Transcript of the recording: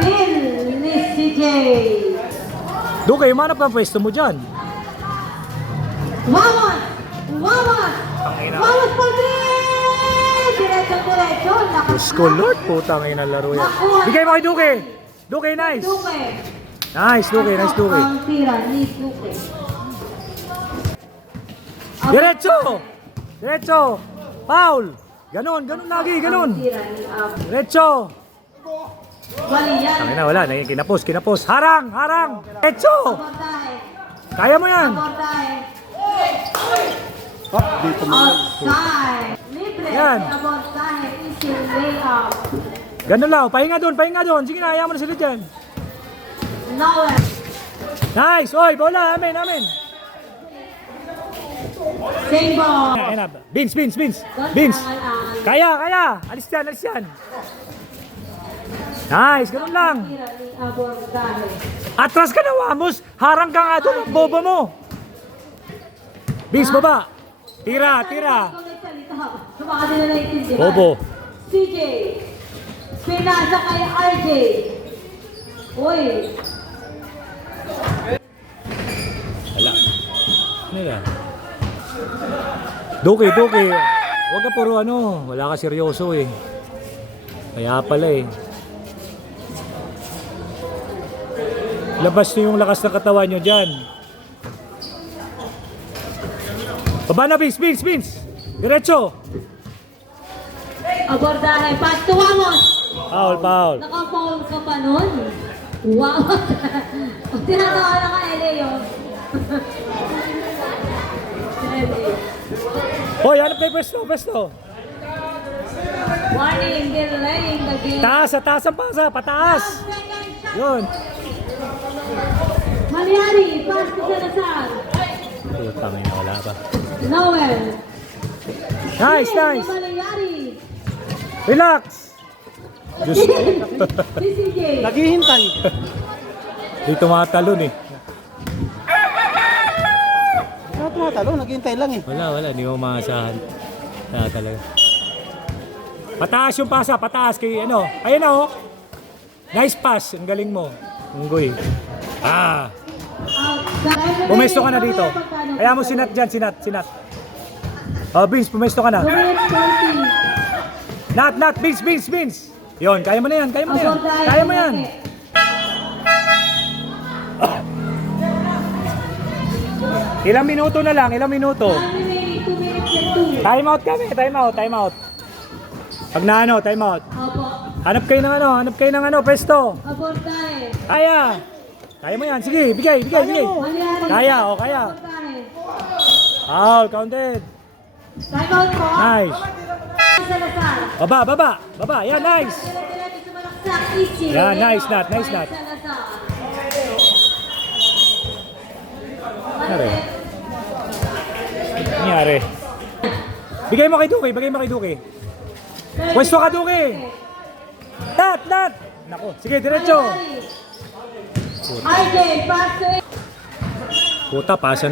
Phil ni CJ. Duke, manap ng pwesto mo dyan. Wawas! Wawas! Wawas po din! Diretso. Diyos ko, Lord, putang ina laro yan. Bigay mo kay Duke. Duke, nice. Duke. Nice, Duke, nice, Duke. Ang tira ni Duke. Diretso! Diretso! Foul! Ganon lagi, ganon. Ang tira ni Ab. Diretso! Waliyan. Tangina, wala. Kinapos. Harang! Diretso! Abordahe. Kaya mo yan. Abordahe. Dito mo. Outside. Libre. Yan. Abordahe. Easy layup. Ganon lang. Pahinga doon. Sige na, ayaw mo na sila dyan. Nowhere. Nice! Oy, bola. Amen. Same ball. Ayun na. Vince. Good Kaya. Alis yan. Nice, ganun lang. Tira ni Abordahe. Atras ka na, Wamos. Harang ka nga doon, ang boba mo. Vince, baba. Tira. Baka din na naiintindihan. Bobo. CJ. Pinasa kay RJ. Uy. Wala. Ano yan? Duke. Huwag ka puro wala ka seryoso eh. Kaya pala eh. Labas niyo yung lakas ng katawan nyo dyan. Baba na, Vince. Diretso. Abordahe. Pass to Wamos. Foul. Naka-foul ka pa nun. Wow. Tinatawa na ka, Eleo. Hoy, ano pa yung pwesto? Warning, delaying the game. Taas ang pasa. Pataas. Yun. Maliari, pass to Salazar. Tama yun, wala pa. Noel. Nice. Maliari. Relax. Diyos ko. Si CJ. Naghihintay. Di tumatalon eh. Ano tumatalo? Naghihintay lang eh. Wala. Hindi mo maasahan. Wala talaga. Pataas yung pasa. Pataas kay Ayun na oh. Nice pass. Ang galing mo. Unggoy. Pumesto ka na dito. Kaya mo sinat dyan. Sinat. Oh, Vince, pumesto ka na. Nat, Vince. Yun, kaya mo na yan. Kaya mo yan. Ilang minuto na lang, Time out kami, time out. Pag na time out. Hanap kayo ng pesto. Abordahe. Kaya mo yan, sige, bigay. Maliari. Kaya. Foul, counted. Time out po. Nice. Salazar. Baba, yan, nice. Diretso sumalaksak. Easy. Yan, nice, layup Nat. by Salazar. Nangyari. Bigay mo kay Duke. Pwesto ka, Duke. Nat. Nako, sige, diretso. RJ, pass to Puta, pasa na.